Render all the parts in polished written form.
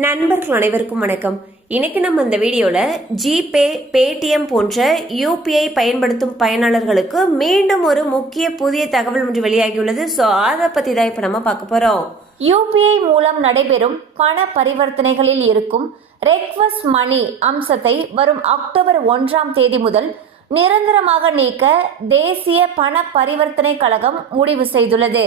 நண்பர்கள் அனைவருக்கும் வணக்கம். இன்னைக்கு நம்ம இந்த வீடியோவில் ஜிபே, பேடிஎம் போன்ற யூபிஐ பயன்படுத்தும் பயனாளர்களுக்கு மீண்டும் ஒரு முக்கிய புதிய தகவல் ஒன்று வெளியாகியுள்ளது. ஸோ அதை பற்றி தான் இப்போ நம்ம பார்க்க போகிறோம். யூபிஐ மூலம் நடைபெறும் பண பரிவர்த்தனைகளில் இருக்கும் ரெக்வஸ்ட் மணி அம்சத்தை வரும் அக்டோபர் 1 முதல் நிரந்தரமாக நீக்க தேசிய பண பரிவர்த்தனை கழகம் முடிவு செய்துள்ளது.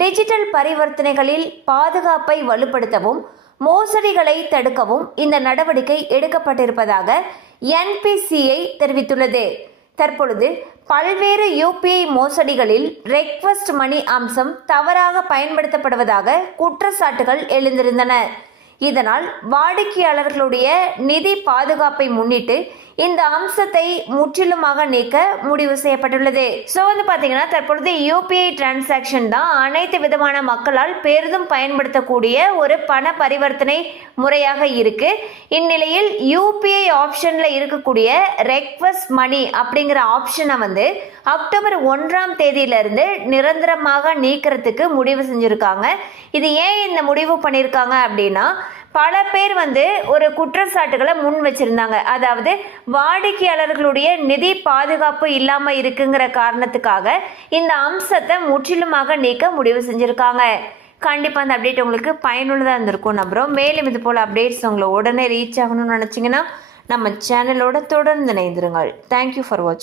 டிஜிட்டல் பரிவர்த்தனைகளில் பாதுகாப்பை வலுப்படுத்தவும் மோசடிகளை தடுக்கவும் இந்த நடவடிக்கை எடுக்கப்பட்டிருப்பதாக என்பிசிஐ தெரிவித்துள்ளது. தற்பொழுது பல்வேறு யூபிஐ மோசடிகளில் ரெக்வஸ்ட் மணி அம்சம் தவறாக பயன்படுத்தப்படுவதாக குற்றச்சாட்டுகள் எழுந்திருந்தன. இதனால் வாடிக்கையாளர்களுடைய நிதி பாதுகாப்பை முன்னிட்டு இந்த அம்சத்தை முற்றிலுமாக நீக்க முடிவு செய்யப்பட்டுள்ளது. ஸோ பார்த்தீங்கன்னா தற்பொழுது யூபிஐ டிரான்சாக்ஷன் தான் அனைத்து விதமான மக்களால் பெரிதும் பயன்படுத்தக்கூடிய ஒரு பண பரிவர்த்தனை முறையாக இருக்கு. இந்நிலையில் யூபிஐ ஆப்ஷன்ல இருக்கக்கூடிய ரெக்வஸ்ட் மணி அப்படிங்கிற ஆப்ஷனை அக்டோபர் 1 நிரந்தரமாக நீக்கிறதுக்கு முடிவு செஞ்சிருக்காங்க. இது ஏன் இந்த முடிவு பண்ணியிருக்காங்க அப்படின்னா, பல பேர் ஒரு குற்றச்சாட்டுகளை முன் வச்சிருந்தாங்க. அதாவது வாடிக்கையாளர்களுடைய நிதி பாதுகாப்பு இல்லாமல் இருக்குங்கிற காரணத்துக்காக இந்த அம்சத்தை முற்றிலுமாக நீக்க முடிவு செஞ்சுருக்காங்க. கண்டிப்பாக அந்த அப்டேட் உங்களுக்கு பயனுள்ளதாக இருந்திருக்கும் நம்புகிறோம். மேலும் இது போல் அப்டேட்ஸ் உங்களை உடனே ரீச் ஆகணும்னு நினச்சிங்கன்னா நம்ம சேனலோட தொடர்ந்து இணைந்திருங்கள். தேங்க்யூ ஃபார் வாட்சிங்.